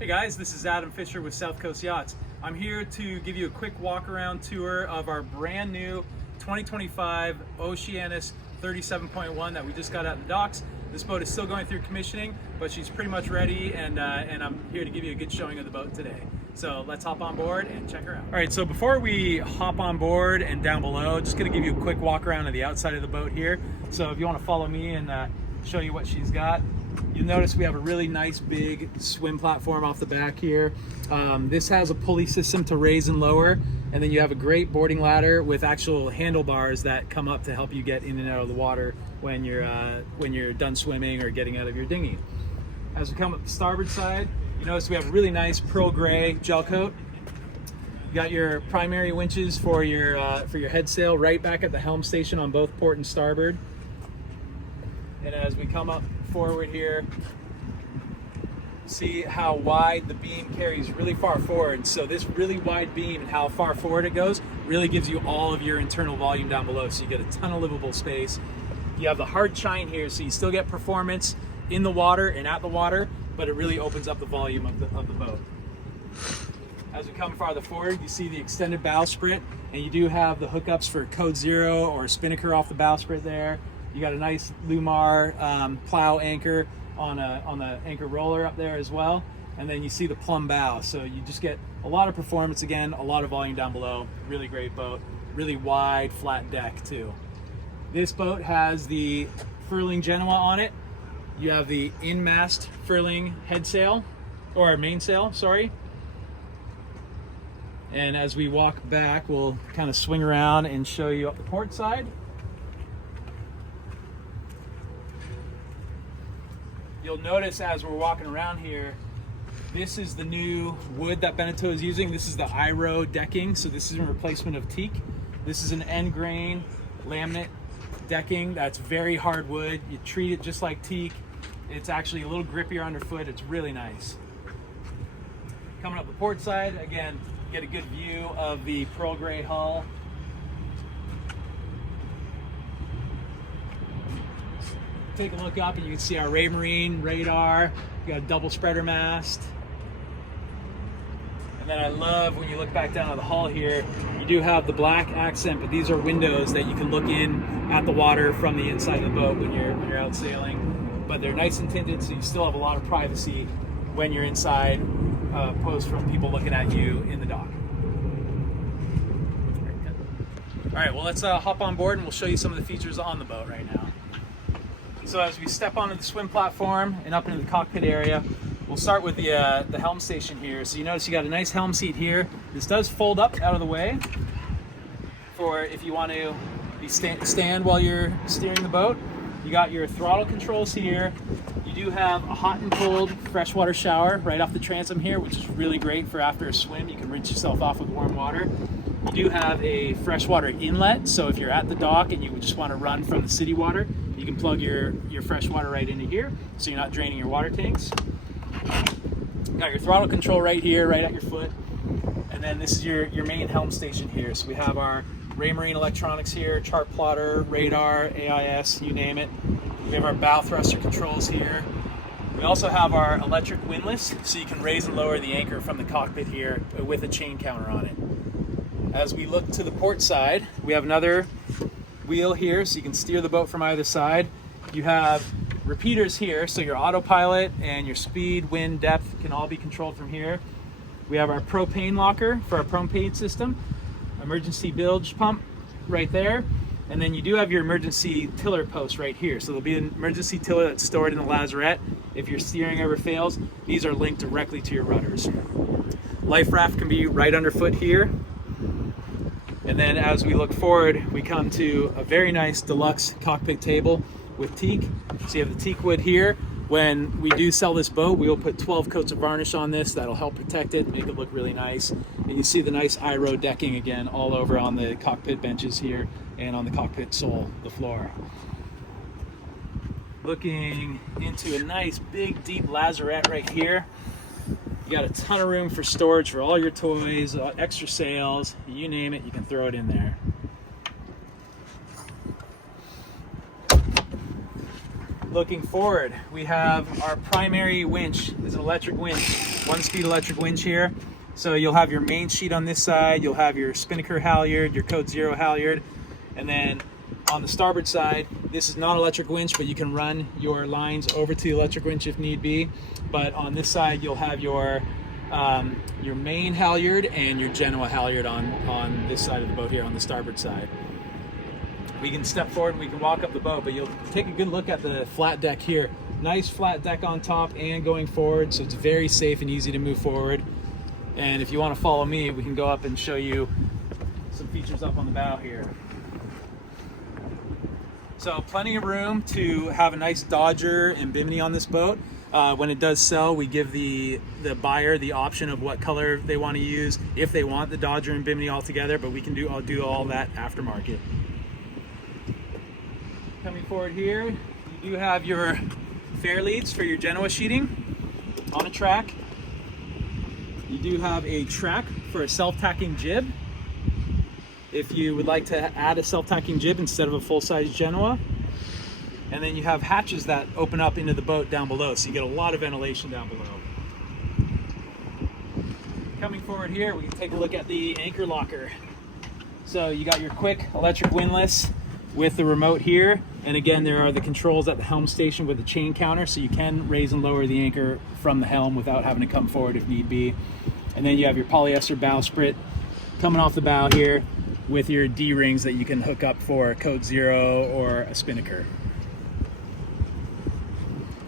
Hey guys, this is Adam Fisher with South Coast Yachts. I'm here to give you a quick walk around tour of our brand new 2025 Oceanis 37.1 that we just got out of the docks. This boat is still going through commissioning, but she's pretty much ready, and I'm here to give you a good showing of the boat today. So let's hop on board and check her out. All right, so before we hop on board and down below, just gonna give you a quick walk around of the outside of the boat here. So if you wanna follow me and show you what she's got. You'll notice we have a really nice big swim platform off the back here. This has a pulley system to raise and lower, and then you have a great boarding ladder with actual handlebars that come up to help you get in and out of the water when you're done swimming or getting out of your dinghy. As we come up the starboard side, you notice we have a really nice pearl gray gel coat. You got your primary winches for your head sail right back at the helm station on both port and starboard. And as we come up forward here, see how wide the beam carries really far forward. So this really wide beam and how far forward it goes really gives you all of your internal volume down below, so you get a ton of livable space. You have the hard chine here, so you still get performance in the water and at the water, but it really opens up the volume of the boat. As we come farther forward, you see the extended bowsprit, and you do have the hookups for Code Zero or spinnaker off the bowsprit there. You got a nice Lumar plow anchor on the anchor roller up there as well. And then you see the plumb bow. So you just get a lot of performance again, a lot of volume down below. Really great boat, really wide, flat deck too. This boat has the furling Genoa on it. You have the in-mast furling head sail, or mainsail, sorry. And as we walk back, we'll kind of swing around and show you up the port side. You'll notice as we're walking around here, this is the new wood that Beneteau is using. This is the IRO decking, so this is a replacement of teak. This is an end grain laminate decking that's very hard wood. You treat it just like teak. It's actually a little grippier underfoot. It's really nice. Coming up the port side, again, get a good view of the pearl gray hull. Take a look up and you can see our Raymarine radar. We got a double spreader mast. And then I love when you look back down at the hull here, you do have the black accent, but these are windows that you can look in at the water from the inside of the boat when you're out sailing. But they're nice and tinted, so you still have a lot of privacy when you're inside, opposed from people looking at you in the dock. All right, well, let's hop on board and we'll show you some of the features on the boat right now. So as we step onto the swim platform and up into the cockpit area, we'll start with the helm station here. So you notice you got a nice helm seat here. This does fold up out of the way for if you want to stand while you're steering the boat. You got your throttle controls here. You do have a hot and cold freshwater shower right off the transom here, which is really great for after a swim. You can rinse yourself off with warm water. You do have a freshwater inlet, so if you're at the dock and you just want to run from the city water, you can plug your fresh water right into here, so you're not draining your water tanks. Got your throttle control right here, right at your foot. And then this is your main helm station here. So we have our Raymarine electronics here, chart plotter, radar, AIS, you name it. We have our bow thruster controls here. We also have our electric windlass, so you can raise and lower the anchor from the cockpit here with a chain counter on it. As we look to the port side, we have another wheel here, so you can steer the boat from either side. You have repeaters here, so your autopilot and your speed, wind, depth can all be controlled from here. We have our propane locker for our propane system, emergency bilge pump right there, and then you do have your emergency tiller post right here. So there'll be an emergency tiller that's stored in the lazarette. If your steering ever fails, these are linked directly to your rudders. Life raft can be right underfoot here. And then as we look forward, we come to a very nice deluxe cockpit table with teak. So you have the teak wood here. When we do sell this boat, we will put 12 coats of varnish on this. That'll help protect it, make it look really nice. And you see the nice IRO decking again all over on the cockpit benches here and on the cockpit sole, the floor. Looking into a nice big deep lazarette right here. You got a ton of room for storage for all your toys, extra sails, you name it, you can throw it in there. looking forward, we have our primary winch is an electric winch, 1-speed electric winch here. So you'll have your main sheet on this side, you'll have your spinnaker halyard, your code 0 halyard, and then on the starboard side, this is not an electric winch, but you can run your lines over to the electric winch if need be. But on this side, you'll have your main halyard and your Genoa halyard on this side of the boat here on the starboard side. We can step forward and we can walk up the boat, but you'll take a good look at the flat deck here. Nice flat deck on top and going forward, so it's very safe and easy to move forward. And if you want to follow me, we can go up and show you some features up on the bow here. So plenty of room to have a nice Dodger and Bimini on this boat. When it does sell, we give the buyer the option of what color they want to use if they want the Dodger and Bimini all together, but we can do all that aftermarket. Coming forward here, you do have your fair leads for your Genoa sheeting on a track. You do have a track for a self-tacking jib if you would like to add a self-tacking jib instead of a full-size Genoa. And then you have hatches that open up into the boat down below, so you get a lot of ventilation down below. Coming forward here, we can take a look at the anchor locker. So you got your quick electric windlass with the remote here, and again there are the controls at the helm station with the chain counter, so you can raise and lower the anchor from the helm without having to come forward if need be. And then you have your polyester bowsprit coming off the bow here with your D-rings that you can hook up for code 0 or a spinnaker.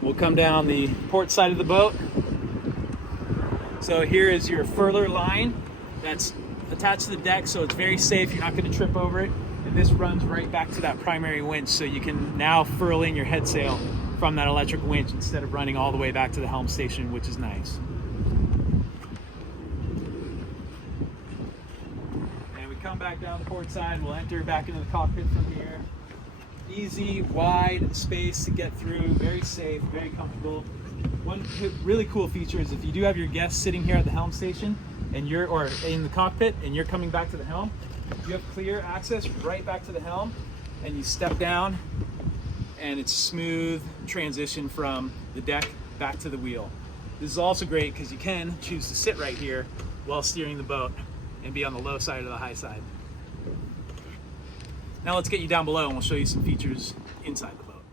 We'll come down the port side of the boat. So here is your furler line that's attached to the deck, so it's very safe, you're not going to trip over it. And this runs right back to that primary winch, so you can now furl in your head sail from that electric winch instead of running all the way back to the helm station, which is nice. And we come back down the port side, we'll enter back into the cockpit from here. Easy, wide space to get through, very safe, very comfortable. One really cool feature is if you do have your guests sitting here at the helm station and or in the cockpit and you're coming back to the helm, you have clear access right back to the helm, and you step down and it's smooth transition from the deck back to the wheel. This is also great because you can choose to sit right here while steering the boat and be on the low side or the high side. Now let's get you down below and we'll show you some features inside the boat.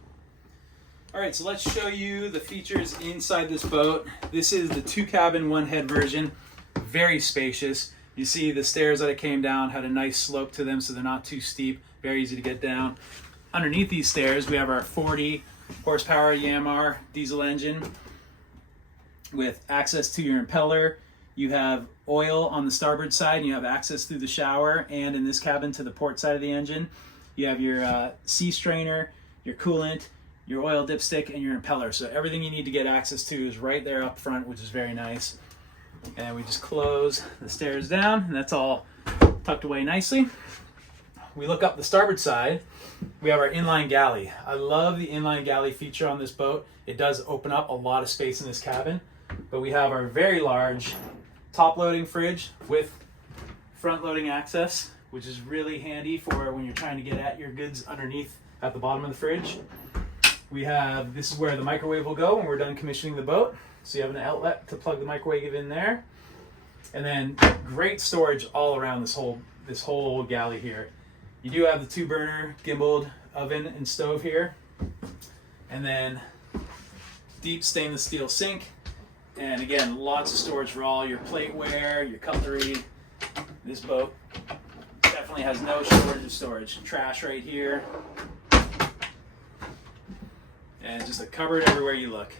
All right, so let's show you the features inside this boat. This is the 2-cabin, 1-head version, very spacious. You see the stairs that it came down had a nice slope to them, so they're not too steep, very easy to get down. Underneath these stairs, we have our 40 horsepower Yanmar diesel engine with access to your impeller. You have oil on the starboard side, and you have access through the shower and in this cabin to the port side of the engine. You have your sea strainer, your coolant, your oil dipstick, and your impeller. So everything you need to get access to is right there up front, which is very nice. And we just close the stairs down, and that's all tucked away nicely. We look up the starboard side, we have our inline galley. I love the inline galley feature on this boat. It does open up a lot of space in this cabin, but we have our very large top loading fridge with front loading access, which is really handy for when you're trying to get at your goods underneath at the bottom of the fridge. This is where the microwave will go when we're done commissioning the boat. So you have an outlet to plug the microwave in there. And then great storage all around this whole galley here. You do have the 2-burner gimbaled oven and stove here. And then deep stainless steel sink. And again, lots of storage for all your plateware, your cutlery. This boat definitely has no shortage of storage. Trash right here. And just a cupboard everywhere you look.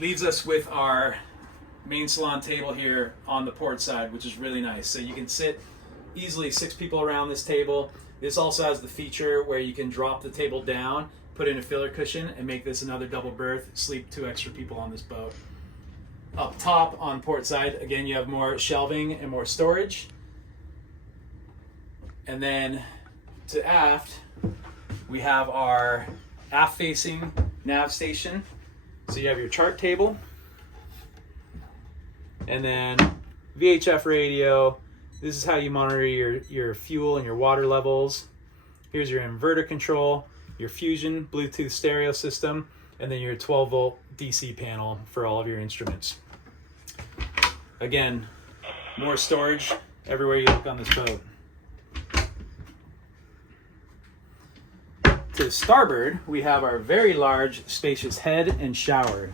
Leaves us with our main salon table here on the port side, which is really nice. So you can sit easily 6 people around this table. This also has the feature where you can drop the table down, put in a filler cushion, and make this another double berth, sleep 2 extra people on this boat. Up top on port side, again, you have more shelving and more storage. And then to aft, we have our aft-facing nav station. So you have your chart table, and then VHF radio. This is how you monitor your fuel and your water levels. Here's your inverter control, your Fusion Bluetooth stereo system, and then your 12-volt DC panel for all of your instruments. Again, more storage everywhere you look on this boat. To the starboard, we have our very large, spacious head and shower.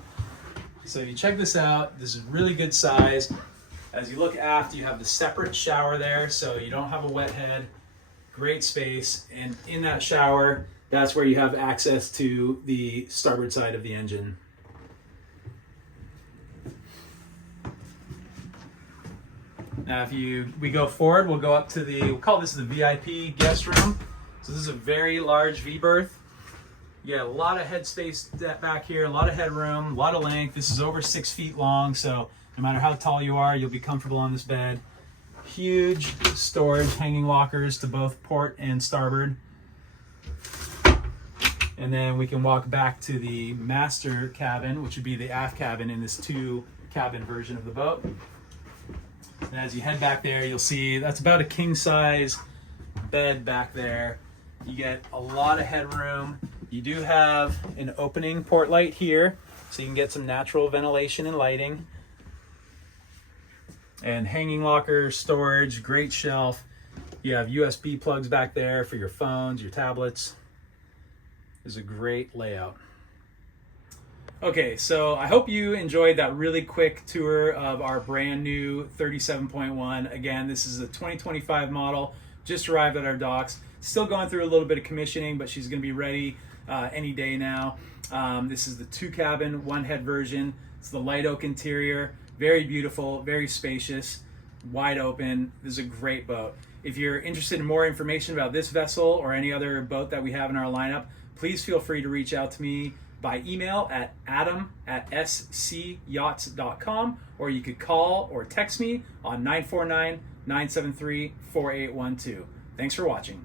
So if you check this out, this is really good size. As you look aft, you have the separate shower there, so you don't have a wet head. Great space, and in that shower, that's where you have access to the starboard side of the engine. Now if we go forward, we'll go up to we'll call this the VIP guest room. So this is a very large V-berth. You get a lot of head space back here, a lot of headroom, a lot of length. This is over 6 feet long, so no matter how tall you are, you'll be comfortable on this bed. Huge storage, hanging lockers to both port and starboard. And then we can walk back to the master cabin, which would be the aft cabin in this 2-cabin version of the boat. And as you head back there, you'll see that's about a king-size bed back there. You get a lot of headroom. You do have an opening port light here, so you can get some natural ventilation and lighting. And hanging locker, storage, great shelf. You have USB plugs back there for your phones, your tablets. This is a great layout. Okay, so I hope you enjoyed that really quick tour of our brand new 37.1. Again, this is a 2025 model, just arrived at our docks. Still going through a little bit of commissioning, but she's gonna be ready any day now. This is the 2-cabin, 1-head version. It's the light oak interior, very beautiful, very spacious, wide open. This is a great boat. If you're interested in more information about this vessel or any other boat that we have in our lineup, please feel free to reach out to me by email at adam@scyachts.com, or you could call or text me on 949-973-4812. Thanks for watching.